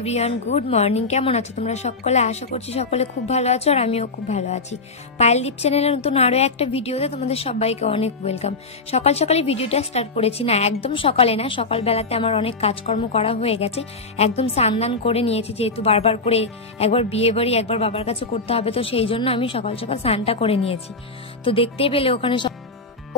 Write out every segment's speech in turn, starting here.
Everyone, good morning. কেমন আছো তোমরা সকলে? আশা করছি সকলে খুব ভালো আছো আর আমিও খুব ভালো আছি। পায়েল দীপ চ্যানেলের নতুন আরো একটা ভিডিওতে তোমাদের সবাইকে অনেক ওয়েলকাম। সকাল সকালে ভিডিওটা স্টার্ট করেছি, না একদম সকালে না, সকালবেলাতে আমার অনেক কাজকর্ম করা হয়ে গেছে, একদম স্নান করে নিয়েছি, যেহেতু বারবার করে একবার বিয়ে বাড়ি একবার বাবার কাছে করতে হবে, তো সেই জন্য আমি সকাল সকাল স্নানটা করে নিয়েছি। তো দেখতেই পেলে ওখানে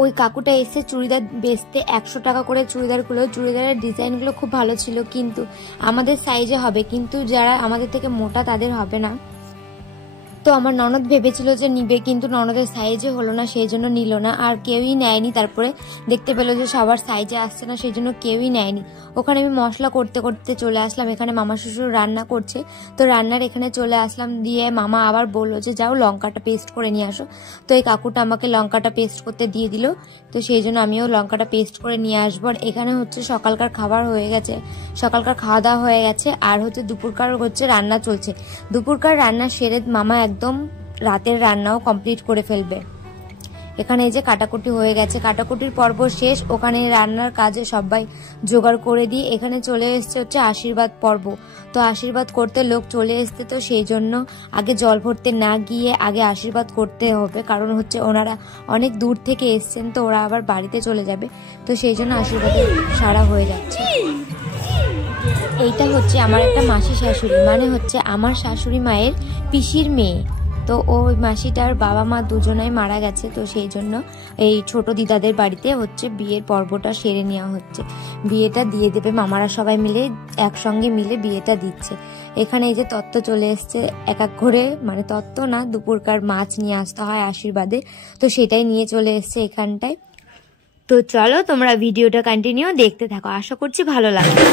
ওই কাকুটা এসে চুড়িদার বেচতে 100 টাকা করে চুড়িদারগুলো, চুড়িদারের ডিজাইনগুলো খুব ভালো ছিল, কিন্তু আমাদের সাইজে হবে, কিন্তু যারা আমাদের থেকে মোটা তাদের হবে না। তো আমার ননদ ভেবেছিল যে নিবে, কিন্তু ননদের সাইজে হলো না, সেই জন্য নিল না, আর কেউই নেয়নি। তারপরে দেখতে পেলো যে সবার সাইজে আসছে না, সেই জন্য কেউই নেয়নি। ওখানে আমি মশলা করতে করতে চলে আসলাম, এখানে মামা শ্বশুর রান্না করছে, তো রান্নার এখানে চলে আসলাম। দিয়ে মামা আবার বললো যে যাও লঙ্কাটা পেস্ট করে নিয়ে আসো। তো এই কাকুটা আমাকে লঙ্কাটা পেস্ট করতে দিয়ে দিল, তো সেই জন্য আমিও লঙ্কাটা পেস্ট করে নিয়ে আসবো। আর এখানে হচ্ছে সকালকার খাবার হয়ে গেছে, সকালকার খাওয়া দাওয়া হয়ে গেছে, আর হচ্ছে দুপুরকার হচ্ছে রান্না চলছে। দুপুরকার রান্না সেরে মামা একদম রাতের রান্নাও কমপ্লিট করে ফেলবে। এখানে এই যে কাটাকুটি হয়ে গেছে, কাটাকুটির পর্ব শেষ। ওখানে রান্নার কাজে সবাই জোগাড় করে দিয়ে এখানে চলে এসছে হচ্ছে আশীর্বাদ পর্ব। তো আশীর্বাদ করতে লোক চলে এসছে, তো সেই জন্য আগে জল ভরতে না গিয়ে আগে আশীর্বাদ করতে হবে, কারণ হচ্ছে ওনারা অনেক দূর থেকে এসছেন, তো ওরা আবার বাড়িতে চলে যাবে, তো সেই জন্য আশীর্বাদে সারা হয়ে যাচ্ছে। এইটা হচ্ছে আমার একটা মাসি শাশুড়ি, মানে হচ্ছে আমার শাশুড়ি মায়ের পিসির মেয়ে। তো ওই মাসিটার বাবা মা দুজনাই মারা গেছে, তো সেই জন্য এই ছোট দিদাদের বাড়িতে হচ্ছে বিয়ের পর্বটা সেরে নেওয়া হচ্ছে। বিয়েটা দিয়ে দেবে মামারা সবাই মিলে একসঙ্গে মিলে বিয়েটা দিচ্ছে। এখানে এই যে তত্ত্ব চলে এসছে এক এক করে, মানে তত্ত্ব না, দুপুরকার মাছ নিয়ে আসতে হয় আশীর্বাদে, তো সেটাই নিয়ে চলে এসছে এখানটায়। তো চলো তোমরা ভিডিওটা কন্টিনিউ দেখতে থাকো, আশা করছি ভালো লাগবে।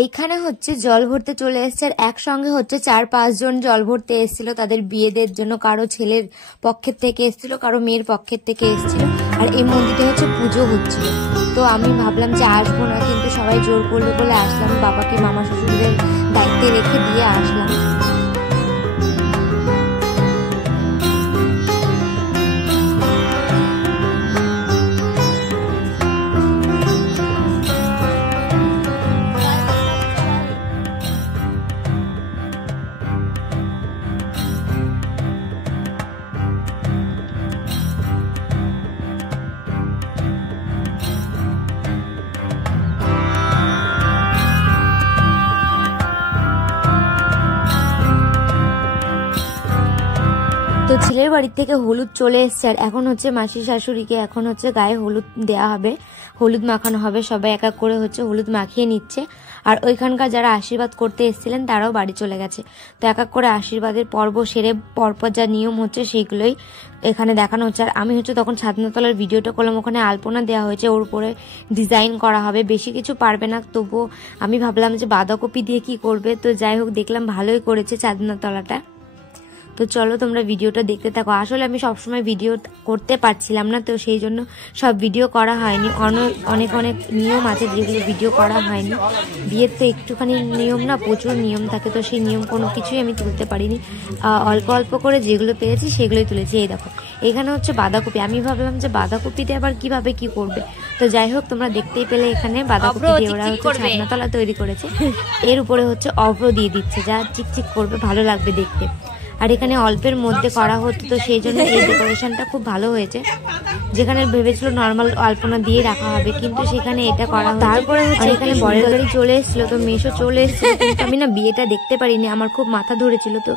এইখানে হচ্ছে জল ভরতে চলে এসছে, আর একসঙ্গে হচ্ছে 4-5 জন জল ভরতে এসেছিল তাদের বিয়েদের জন্য। কারো ছেলের পক্ষের থেকে এসেছিল, কারো মেয়ের পক্ষের থেকে এসেছিল, আর এই মন্দিরটা হচ্ছে পুজো হচ্ছিল। তো আমি ভাবলাম যে আসবো না, কিন্তু সবাই জোর করবে বলে আসলাম, বাবাকে মামা শ্বশুরদের দায়িত্বে রেখে দিয়ে আসলাম। তো ছেলের বাড়ি থেকে হলুদ চলে এসছে, আর এখন হচ্ছে মাসি শাশুড়িকে এখন হচ্ছে গায়ে হলুদ দেওয়া হবে, হলুদ মাখানো হবে। সবাই এক এক করে হচ্ছে হলুদ মাখিয়ে নিচ্ছে, আর ওইখানকার যারা আশীর্বাদ করতে এসেছিলেন তারাও বাড়ি চলে গেছে। তো এক এক করে আশীর্বাদের পর্ব সেরে পরপর যা নিয়ম হচ্ছে সেইগুলোই এখানে দেখানো হচ্ছে। আর আমি হচ্ছে তখন ছাদনাতলার ভিডিওটা করলাম, ওখানে আলপনা দেওয়া হয়েছে, ওর উপরে ডিজাইন করা হবে, বেশি কিছু পারবে না। তবুও আমি ভাবলাম যে বাঁধাকপি দিয়ে কি করবে, তো যাই হোক দেখলাম ভালোই করেছে ছাদনাতলাটা। তো চলো তোমরা ভিডিওটা দেখতে থাকো। আসলে আমি সবসময় ভিডিও করতে পারছিলাম না, তো সেই জন্য সব ভিডিও করা হয়নি। অনেক অনেক নিয়ম আছে যেগুলো ভিডিও করা হয়নি। বিয়ের তো একটুখানি নিয়ম না, প্রচুর নিয়ম থাকে, তো সেই নিয়ম কোনো কিছুই আমি তুলতে পারিনি। অল্প অল্প করে যেগুলো পেরেছি সেগুলোই তুলেছি। এই দেখো এখানে হচ্ছে বাঁধাকপি, আমি ভাবলাম যে বাঁধাকপিতে আবার কিভাবে কি করবে, তো যাই হোক তোমরা দেখতেই পেলে এখানে বাঁধাকপি দিয়ে ওরা হচ্ছে ছাদনাতলা তৈরি করেছে, এর উপরে হচ্ছে অভ্র দিয়ে দিচ্ছে, যা চিকচিক করবে, ভালো লাগবে দেখতে। আর এখানে অল্পের মধ্যে করা হতো, তো সেই জন্য এই ডেকোরেশনটা খুব ভালো হয়েছে। যেখানে ভেবেছিল নর্মাল আলপনা দিয়ে রাখা হবে, কিন্তু সেখানে এটা করা হয়। তারপরে হচ্ছে এখানে বরের গাড়ি চলে এসেছিল, তো মেশো চলে এসেছিল, কিন্তু আমি না বিয়েটা দেখতে পারিনি, আমার খুব মাথা ধরেছিল, তো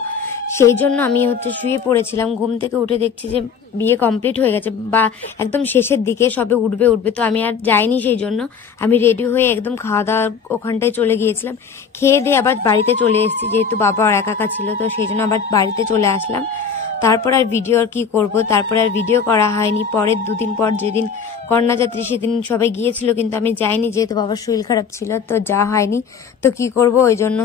সেই জন্য আমি হচ্ছে শুয়ে পড়েছিলাম। ঘুম থেকে উঠে দেখছি যে বিয়ে কমপ্লিট হয়ে গেছে, বা একদম শেষের দিকে সবে উঠবে, তো আমি আর যাইনি। সেই জন্য আমি রেডি হয়ে একদম খাওয়া দাওয়া ওখানটায় চলে গিয়েছিলাম, খেয়ে দিয়ে আবার বাড়িতে চলে এসেছি, যেহেতু বাবা আর একা ছিল, তো সেই জন্য আবার বাড়িতে চলে আসলাম। তারপর আর ভিডিও আর কি করব, তারপরে আর ভিডিও করা হয়নি। পরের 2 দিন পর যেদিন কন্যাযাত্রী সেদিন সবাই গিয়েছিল, কিন্তু আমি যাইনি, যেহেতু বাবার শরীর খারাপ ছিল, তো যা হয়নি। তো কি করব, ওই জন্য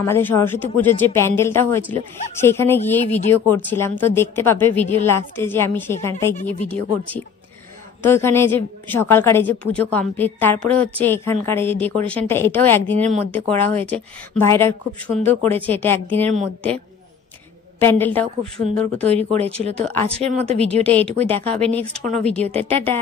আমাদের সরস্বতী পুজোর যে প্যান্ডেলটা হয়েছিল সেইখানে গিয়েই ভিডিও করছিলাম। তো দেখতে পাবে ভিডিও লাস্টে যে আমি সেখানটায় গিয়ে ভিডিও করছি। তো এখানে যে সকালকার এই যে পুজো কমপ্লিট, তারপরে হচ্ছে এখানকার এই যে ডেকোরেশনটা, এটাও একদিনের মধ্যে করা হয়েছে। ভাইরা খুব সুন্দর করেছে এটা একদিনের মধ্যে। প্যান্ডেলটাও খুব সুন্দর তৈরি করেছিল। তো আজকের মতো ভিডিওটা এইটুকুই, দেখা হবে নেক্সট কোনো ভিডিওতে। টাটা।